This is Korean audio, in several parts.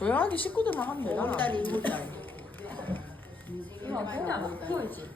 조용하게. 식구들만 하면 되잖아. 5달이 6달. 이거 그냥 못 키우지.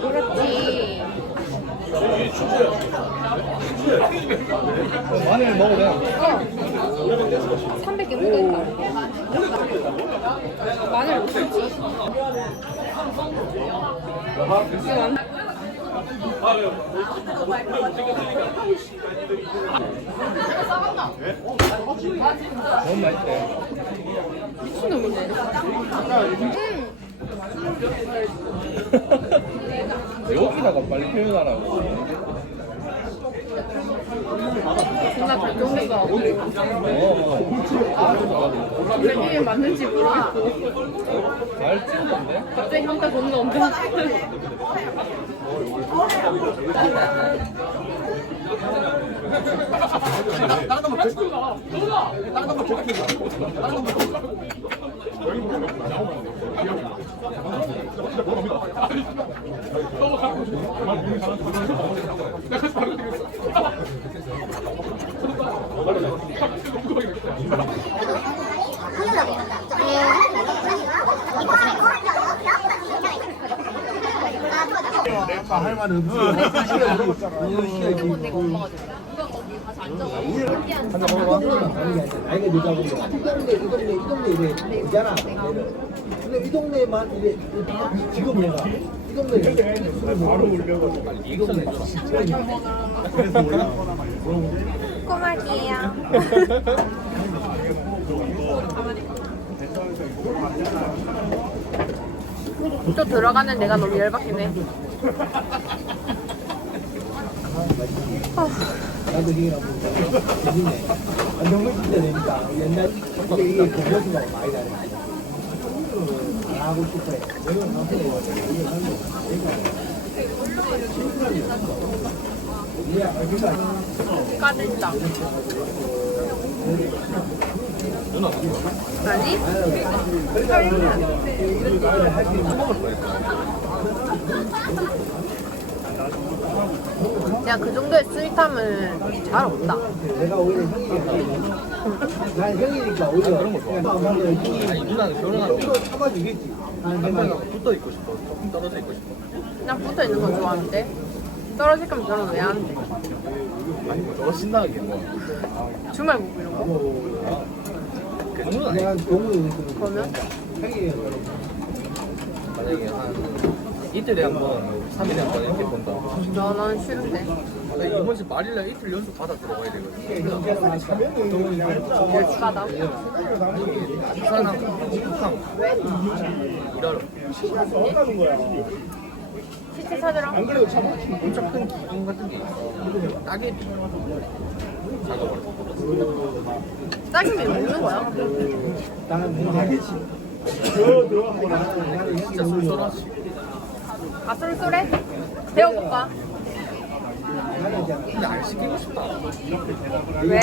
그렇지. 마늘 먹어도 돼. 어. 300개 묻어있다. 마늘 안- 미친놈이네. 여기다가 빨리 표현하라고. 존나 결정리가 없고. 어. 근데 이게 맞는지 모르겠고. 잘 찍었는데? 갑자기 형과 존나 엄청. 할 말은 아니 이 동네 이 동네 이 동네 이래 있잖아 근데 이 동네만 이래 지금 내가 이 동네 바로 울려가지고 이 동네 꼬막이에요. 또 들어가는 내가 너무 열받긴 해. 너무 진짜. 옛날 이게 이게 경력수가 많이. 안 하고 알겠다. 아니? 야, 그 정도의 스윗함은 잘 없다. 내가 오히려 형이니까. 난 형이니까 오히려 그런 거 좋아. 아니 누나는 결혼하면 또 참아주겠지. 붙어 있고 싶어. 조금 떨어져 있고 싶어. 나 붙어 있는 거 좋아하는데. 떨어질 거면 저는 왜안 돼? 아니 뭐 저거 신나는 게 뭐. 주말 보고 이런 거. 그 정도는 아니야. 그러면? 만약에 한 이틀에 한 번, 3일에 한번 이렇게 본다. 저는 싫은데. 근데 이번 주 말일날 이틀 연속 받아 들어가야 되거든. 열받아. 부산하고 북한 왜? 일하러 시체 찾으러? 엄청 큰 기둥 같은 게 있어. 따개비 작업을. 짜장면 먹는 거야? 나는 하겠지. 진짜 쏠쏠하지. 아, 쏠쏠해? 배워볼까? 근데 안 시키고 싶다. 왜?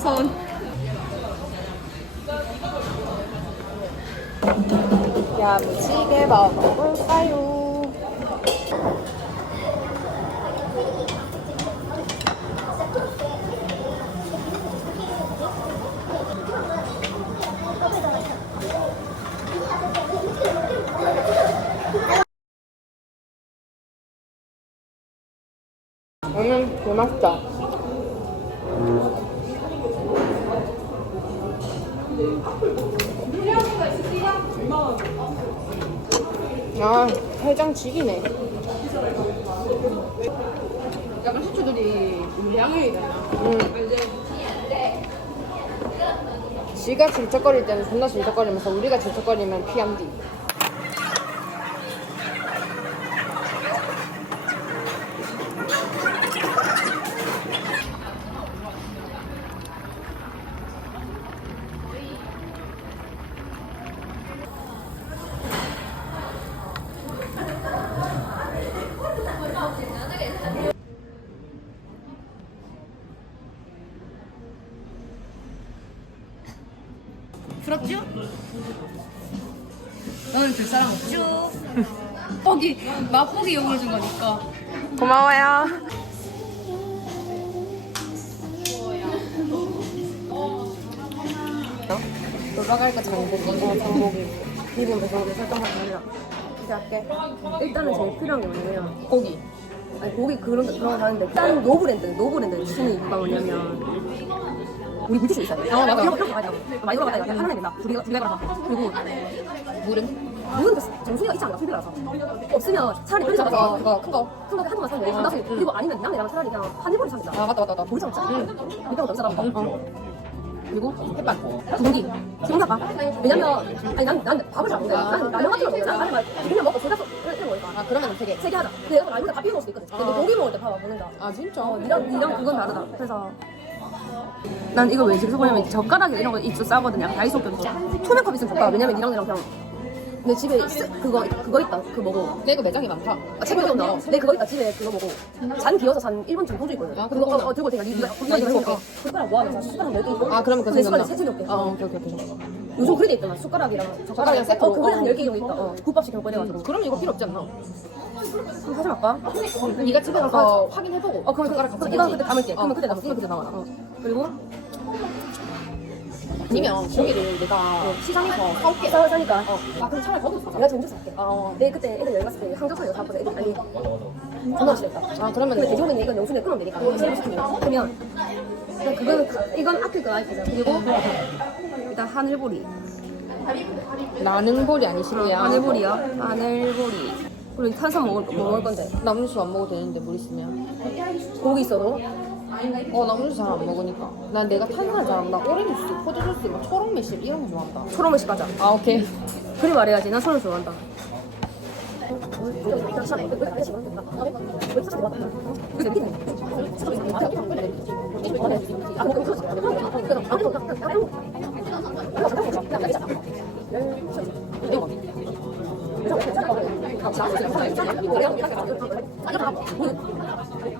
선. 야무지게 먹어볼까요? 음, 개 맛있다. 아, 해장직이네. 약간 시초들이 양형이잖아. 응. 지가 질척거릴 때는 존나 질척거리면서 우리가 질척거리면 피한디. 고마워요. 거 장보기. 어, 장보기. 기본 배송비 설정만 해라. 이제 할게. 일단은 제일 필요한 게 뭐냐면 고기. 아니 고기 그런 거 그런 거 하는데 일단 노브랜드 노브랜드 신이 누가 뭐냐면 우리 물티슈 돼. 어, 맞아. 이렇게 돼. 많이 들어가다 이거 하면 된다. 둘이 둘이 가서 그리고 물은? 물은 그 정수기가 있지 않나 필요라서 없으면 차라리 편의점 가서 그거 큰 거. 큰 거에 한 번만 사면 돼. 나중에 그리고 아니면 양내랑 차라리 그냥 한 일본에 삽니다. 아, 맞다, 맞다, 맞다. 밑에 거 사다 먹자. 어. 그리고 햇반. 고기. 사봐. 왜냐면 아니 난, 난 밥을 잘 안 먹어. 난 라면 같은 거 먹잖아. 아니 막 그냥 먹고 먹으니까. 아, 그러면 세 개. 세개 하자. 근데 내가 라면에 다 비벼 먹을 수도 있거든. 근데 아. 고기 먹을 때 밥 안 먹는다. 아, 진짜? 어, 니랑, 니랑 그건 다르다. 그래서. 난 이거 왜 지금 뭐냐면 젓가락 이런 거 입수 싸거든. 약간 다이소 병 투명컵 있으면 좋다. 왜냐면 니랑 니랑 그냥. 내 집에 쓰, 그거, 그거 있다. 그거 먹어. 내가 매장이 많다. 아, 챙겨 온다. 내 그거 있다. 집에 그거 먹어. 잔 비워서 잔 1분 정도주 있거든. 아, 그거 그거 어, 어, 들고 니가, 나 니가 이거 이거. 먹게. 숟가락 모아서 숟가락 4개 있고. 아, 그러면 그 근데 숟가락 생각나. 세 챙겨 올게. 어, 오케이, 오케이, 오케이. 요즘 그래 돼 있더만. 숟가락이랑 젓가락이랑 세트로. 어, 그거 한 어. 10개 정도 있다. 어, 거 돼가지고. 그럼 이거 필요 없지 않나? 그럼 사지 말까? 네가 집에 가서 확인해보고. 어, 그럼 젓가락 그, 같이 이거. 그때 담을게. 어, 그러면 그때. 그러면 그때 나와. 어. 그리고 아니면 고기를 내가 시장에서 사올게. 싸, 싸니까. 어. 아, 그럼 차라리 거기서 사자. 내가 전주 살게. 어. 내 그때 애들 여행 갔을 때 항저우에서 샀거든. 애들 아니 맞아 맞아. 존나 맛있겠다. 아 그러면 돼지고기는 이건 영순에 끓으면 되니까 새로 시키면 그러면 그냥 그거는 가- 이건 앞에 거 아이잖아. 그리고 일단 하늘보리. 나는 볼이 아니시고요. 하늘보리요. 하늘보리. 우리 탄산 먹을 뭐 먹을 건데 나무주스 안 먹어도 되는데 물 있으면. 고기 있어도 어 나무주스 잘안 먹으니까. 난 내가 탄산 잘안 나. 오렌지 주스, 포도 주스, 막 초록 매실 이런 거 좋아한다. 초록매시 가자. 아 오케이. 그리 말해야지. 난 소를 좋아한다.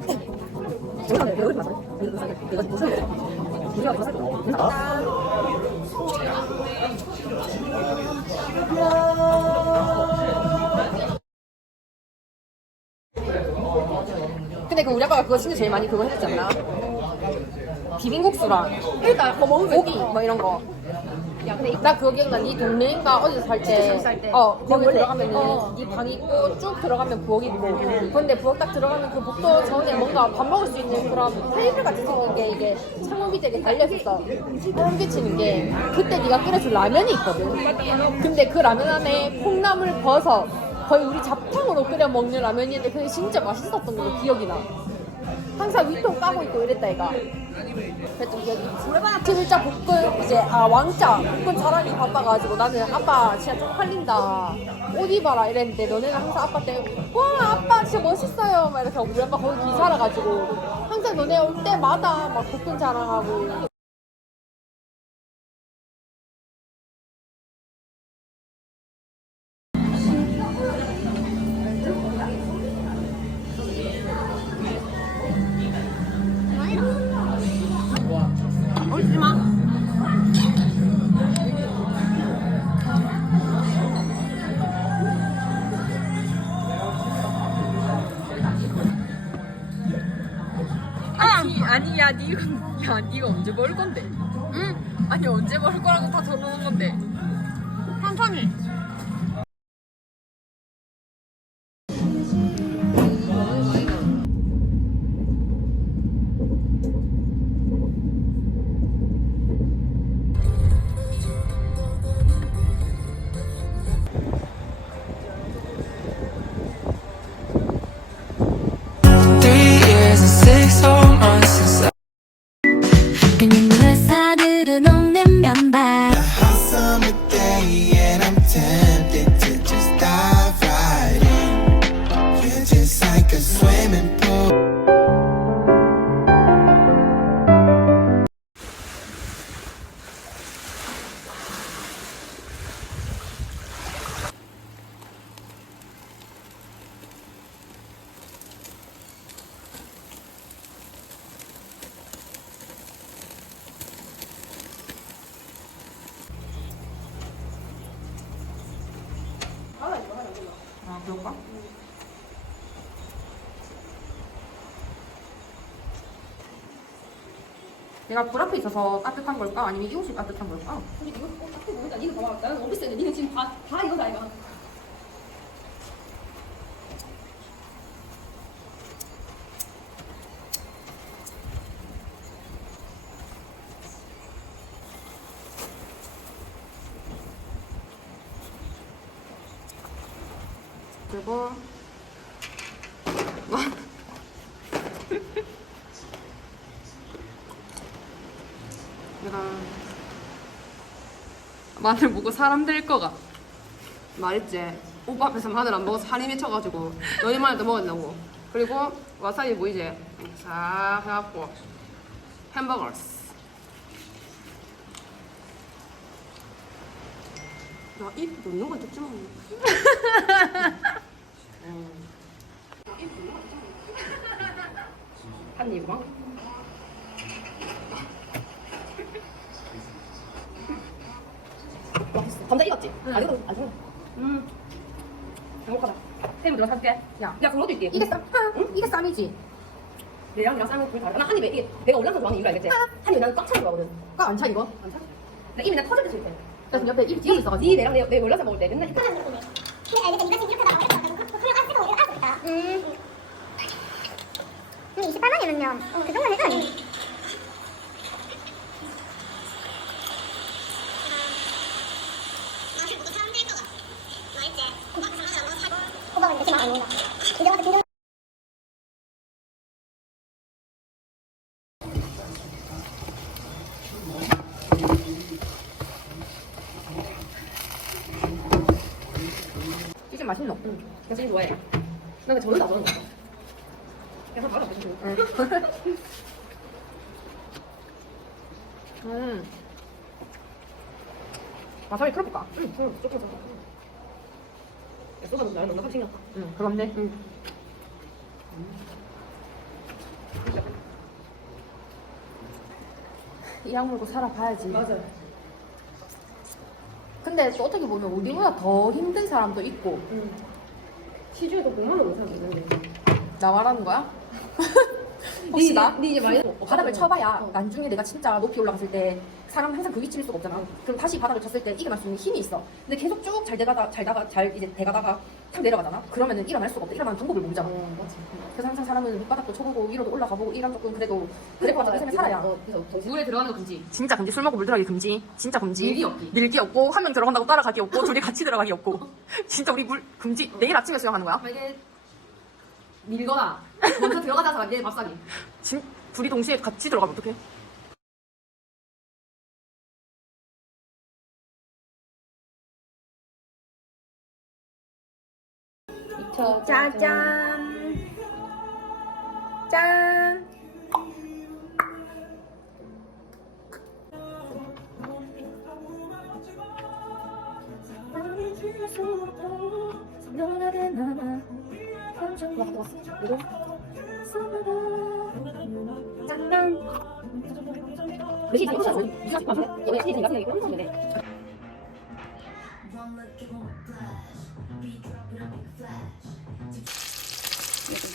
근데 그 우리 아빠가 그거 진짜 제일 많이 그거 않나? 비빔국수랑 일단 뭐 먹으면 고기 뭐 이런 거. 나 그거 기억나. 네 동네인가 어디서 살 때. 살 때. 어, 거기 원래- 들어가면은 어. 네방 있고 쭉 들어가면 부엌 있고. 근데 부엌 딱 들어가면 그 복도 전에 뭔가 밥 먹을 수 있는 그런 테이블 같이 생긴 게 이게 창문 밑에 이렇게 달려있었어. 소름 끼치는 게 그때 네가 끓여준 라면이 있거든. 근데 그 라면 안에 콩나물 버섯 거의 우리 잡탕으로 끓여 먹는 라면인데 그게 진짜 맛있었던 거 기억이 나. 항상 위통 까고 있고 이랬다 얘가. 기억이 있지. 진짜 복근 이제 아 왕자. 복근 자랑이 바빠가지고 나는 아빠 진짜 쪽팔린다. 옷 입어라 이랬는데 너네는 항상 아빠 때와 아빠 진짜 멋있어요. 막 이렇게 하고 우리 아빠 거기 기사라 가지고. 항상 너네 올 때마다 막 복근 자랑하고 아니 아니야 니 야, 니가 언제 벌 건데? 응? 아니 언제 벌 거라고 다 저러는 건데? 그럴까? 내가 불 앞에 있어서 따뜻한 걸까? 아니면 이 옷이 따뜻한 걸까? 근데 이거 꼭 앞에 보니까 니는 봐봐. 나는 오피스인데 니는 지금 다, 다 이거다 이거. 그리고 내가 마늘 보고 사람 될 거가. 말했지. 오빠 앞에서 마늘 안 먹어서 살이 미쳐가지고 너희 마늘도 먹으려고. 그리고 와사비 보이지? 싹 해갖고 햄버거스. 나입 넣는 건 좋지만. 음. 한 입만. 맛있어. 감자 익었지? 아, 이거 안 좋아. 음. 행복하다. 햄 들어 사줄게. 야, 야, 그것도 있게. 이게 쌈, 응? 이게 쌈이지. 얘랑 이랑 쌈은 좀 다르다. 나한 입에 이게 내가 올라서 좋아하는 이유를 알겠지? 한 입에 나는 꽉 차는 거거든. 꽉안 차 이거? 안 차? 나 입이 나 터질 때 줄게. 그래서 옆에 입이 뒤에 있어가지고. 니 내랑 내, 내 올라서 먹을 때 맨날. 근데 이거 지금 이렇게 나가 이렇 하고 있다 음. 있으면 어, 그 정도 찌개 맛있노? 응. 나 찌개 좋아해. 나 근데 저는 안 좋아하는 거 같아. 그냥 바로 앞에서 응. 음. 와사비 풀어볼까? 응, 풀어. 조금 더. 야, 소가 나랑 너무 생겼다. 응, 그런데? 응. 이 악 물고 살아봐야지. 맞아. 근데 또 어떻게 보면 우리보다 더 힘든 사람도 있고 시중에서 100만 원 이상 있는데. 나 말하는 거야? 혹시 나? 네 이제 많이 어, 바닥을 쳐봐야 나중에 내가 진짜 높이 올라갔을 때 사람 항상 그 위치일 수가 없잖아. 그럼 다시 바닥을 쳤을 때 일어날 수 있는 힘이 있어. 근데 계속 쭉잘 되가다 잘 다가 잘 이제 대가다가 탁 내려가잖아. 그러면은 일어날 수가 없다. 일어나는 방법을 모르잖아. 그래서 항상 사람은 밑바닥도 쳐보고 위로도 올라가보고 이런 조금 그래도 그래 봐도 내 삶에 살아야. 물에 들어가는 거 금지. 진짜 금지 술 먹고 물 들어가기 금지. 진짜 금지. 밀기 없기. 밀기 없고 한 명 들어간다고 따라가기 없고 둘이 같이 들어가기 없고. 진짜 우리 물 금지. 내일 아침에 수영하는 거야? 만약에 밀거나 먼저 들어가자 사람 내일 밥사기. 진 둘이 동시에 같이 들어가면 어떡해? 짜잔 짠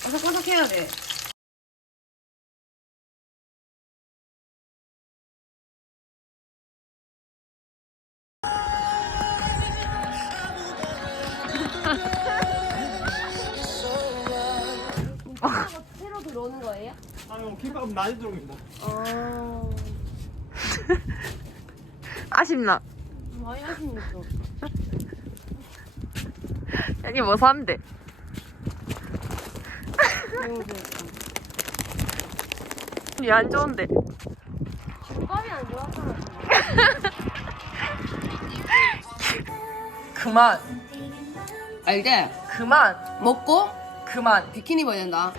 바삭바삭 해야 돼. 아유 김밥 많이 들어옵니다. 아쉽나? 많이 하시니까. 여기 뭐 사는데? 이안 좋은데. 감이 안 좋았잖아. 그만. 알지? 그만. 먹고 그만. 비키니 입어야 된다.